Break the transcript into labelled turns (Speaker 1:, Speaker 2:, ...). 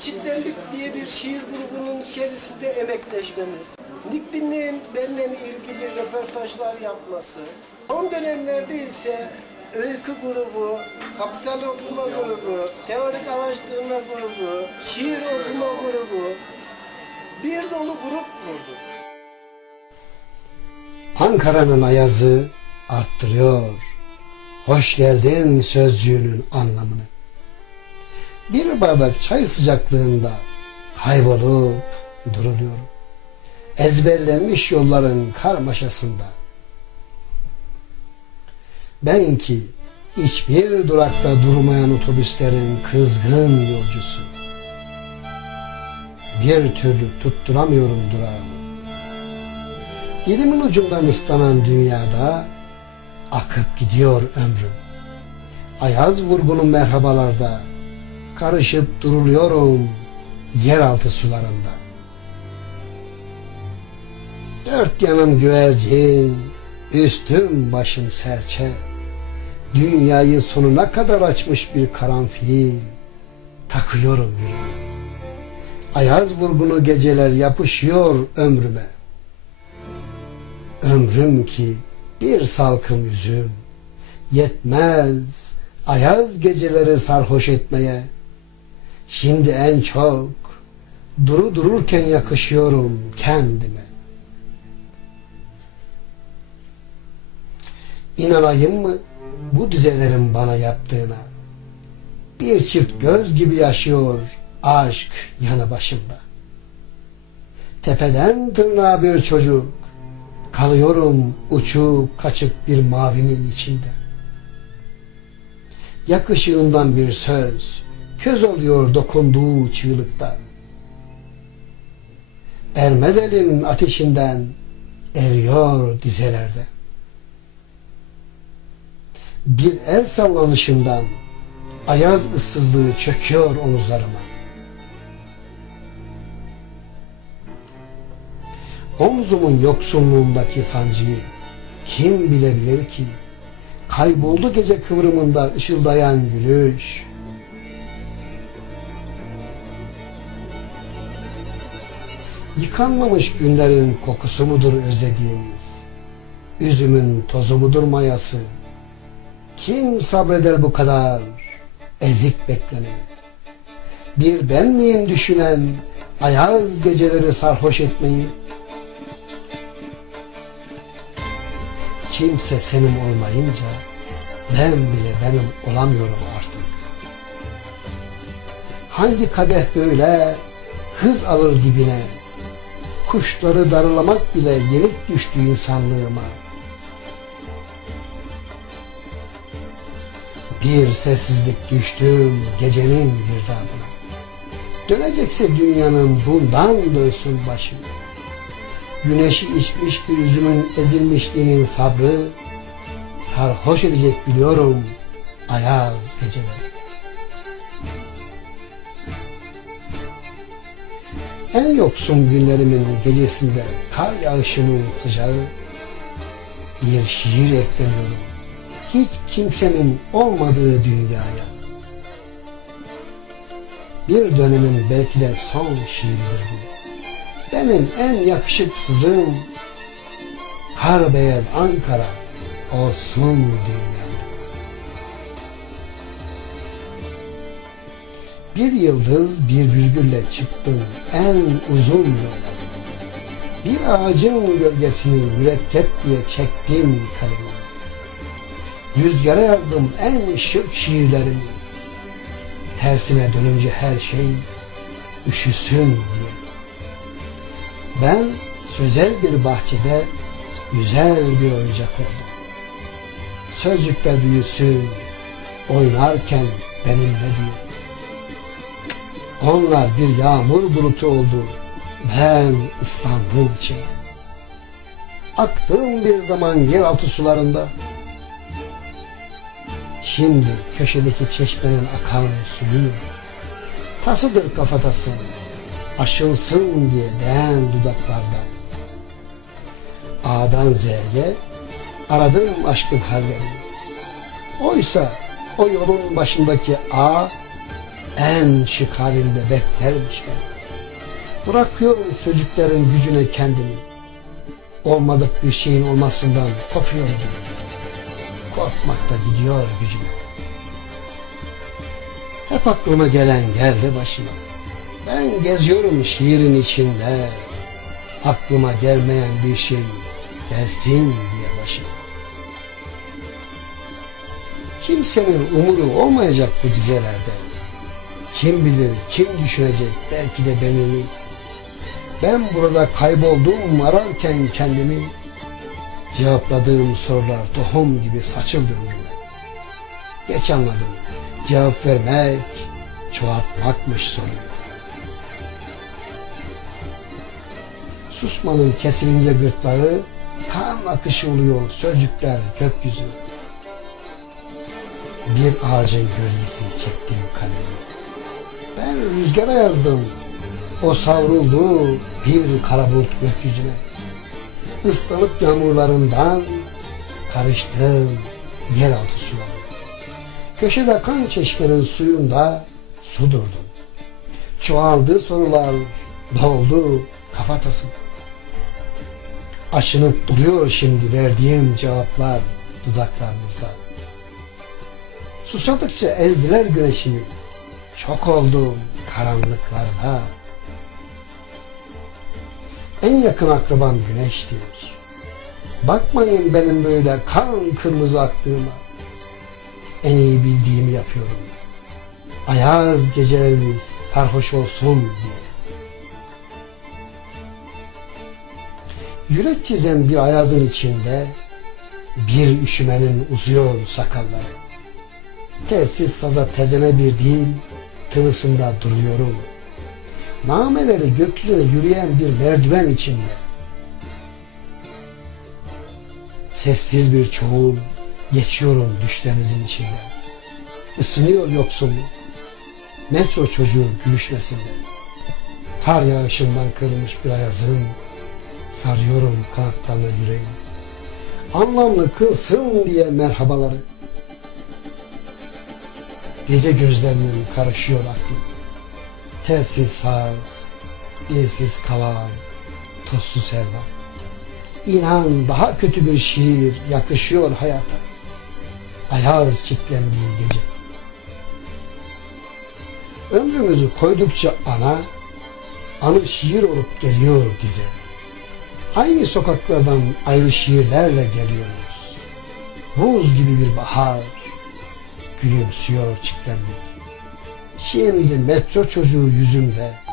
Speaker 1: Çitlendik diye bir şiir grubunun içerisinde emekleşmemiz, Nikbin'in benimle ilgili röportajlar yapması, son dönemlerde ise öykü grubu, kapital okuma grubu, teorik araştırma grubu, şiir okuma grubu, bir dolu grup kurduk.
Speaker 2: Ankara'nın ayazı arttırıyor. Hoş geldin sözcüğünün anlamını. Bir bardak çay sıcaklığında kaybolup duruluyorum. Ezberlenmiş yolların karmaşasında. Ben ki hiçbir durakta durmayan otobüslerin kızgın yolcusu. Bir türlü tutturamıyorum durağımı. Dilimin ucundan ıslanan dünyada akıp gidiyor ömrüm. Ayaz vurgunun merhabalarda karışıp duruluyorum yeraltı sularında. Dört yanım güvercin, üstüm başım serçe. Dünyayı sonuna kadar açmış bir karanfil takıyorum yüreğime. Ayaz vurgunu geceler yapışıyor ömrüme. Ömrüm ki bir salkım yüzüm yetmez ayaz geceleri sarhoş etmeye. Şimdi en çok duru dururken yakışıyorum kendime. İnanayım mı bu dizelerin bana yaptığına? Bir çift göz gibi yaşıyor aşk yanı başımda. Tepeden tırnağa bir çocuk, kalıyorum uçup kaçıp bir mavinin içinde. Yakışığından bir söz, köz oluyor dokunduğu çığlıkta. Ermez elin ateşinden eriyor dizelerde. Bir el sallanışından ayaz ıssızlığı çöküyor omuzlarıma. Omzumun yoksunluğundaki sancıyı kim bilebilir ki? Kayboldu gece kıvrımında ışıldayan gülüş. Yıkanmamış günlerin kokusu mudur özlediğimiz? Üzümün tozu mudur mayası? Kim sabreder bu kadar ezik beklene? Bir ben miyim düşünen ayaz geceleri sarhoş etmeyi? Kimse senin olmayınca ben bile benim olamıyorum artık. Hangi kadeh böyle hız alır dibine, kuşları darılamak bile yenik düştü insanlığıma. Bir sessizlik düştüm gecenin girdabına. Dönecekse dünyanın bundan dönsün başı. Güneşi içmiş bir üzümün ezilmişliğinin sabrı sarhoş edecek biliyorum ayaz geceleri. En yoksun günlerimin gecesinde kar yağışının sıcağı bir şiir ekleniyorum. Hiç kimsenin olmadığı dünyaya. Bir dönemin belki de son şiiridir bu. Benim en yakışıksızım kar beyaz Ankara olsun dünyada. Bir yıldız bir virgülle çıktım en uzun yola. Bir ağacın gölgesini mürekkep diye çektim kalemi. Rüzgara yazdım en şık şiirlerimi. Tersine dönünce her şey üşüsün diye. Ben sözel bir bahçede güzel bir oyuncak oldum. Sözcükler büyüsün, oynarken benimle diye. Onlar bir yağmur bulutu oldu, ben ıslandım içine. Aktım bir zaman yeraltı sularında. Şimdi köşedeki çeşmenin akan suyu, tasıdır kafatası, aşılsın diye değen dudaklarda. A'dan Z'ye aradım aşkın hallerini. Oysa o yolun başındaki A en şık halinde beklermiş beni. Bırakıyorum sözcüklerin gücüne kendimi. Olmadık bir şeyin olmasından kopuyor gibi. Korkmak da gidiyor gücüme. Hep aklıma gelen geldi başıma. Ben geziyorum şiirin içinde. Aklıma gelmeyen bir şey gelsin diye başıma. Kimsenin umuru olmayacak bu dizelerde. Kim bilir kim düşünecek belki de benini. Ben burada kayboldum ararken kendimi. Cevapladığım sorular tohum gibi saçıldı ömrüme. Geç anladım. Cevap vermek çoğaltmakmış soruyu. Susmanın kesilince gırtlağı kan akışı oluyor sözcükler gökyüzüne. Bir ağacın gölgesini çektim kalemi. Ben rüzgara yazdım. O savruldu bir kara bulut gökyüzüne. Islanıp yağmurlarından karıştım yeraltı sularına. Köşede akan çeşmenin suyunda su durdum. Çoğaldı sorular, doldu kafatası. Aşınıp duruyor şimdi verdiğim cevaplar dudaklarınızda. Susadıkça ezdiler güneşimi. Çok oldum karanlıklarda. En yakın akrabam güneştir. Bakmayın benim böyle kan kırmızı aktığıma. En iyi bildiğimi yapıyorum. Ayaz gecelerimiz sarhoş olsun diye. Yürek çizen bir ayazın içinde bir üşümenin uzuyor sakalları. Telsiz saza tezene bir değil, tınısında duruyorum. Nameleri gökyüzüne yürüyen bir merdiven içinde. Sessiz bir çoğul geçiyorum düşlerinizin içinden. Isınıyor yoksulluk. Metro çocuğu gülüşmesinde. Kar yağışından kırılmış bir ayazın sarıyorum kanatlarına yüreğimi. Anlamlı kılsın diye merhabaları. Gece gözlerimin karışıyor aklım. Telsiz saz, dilsiz kalan, tozsuz helva. İnan daha kötü bir şiir yakışıyor hayata. Ayaz çitlendiği gece. Ömrümüzü koydukça ana, anı şiir olup geliyor bize. Aynı sokaklardan ayrı şiirlerle geliyoruz. Buz gibi bir bahar, gülümsüyor çitlenmek. Şimdi metro çocuğu yüzümde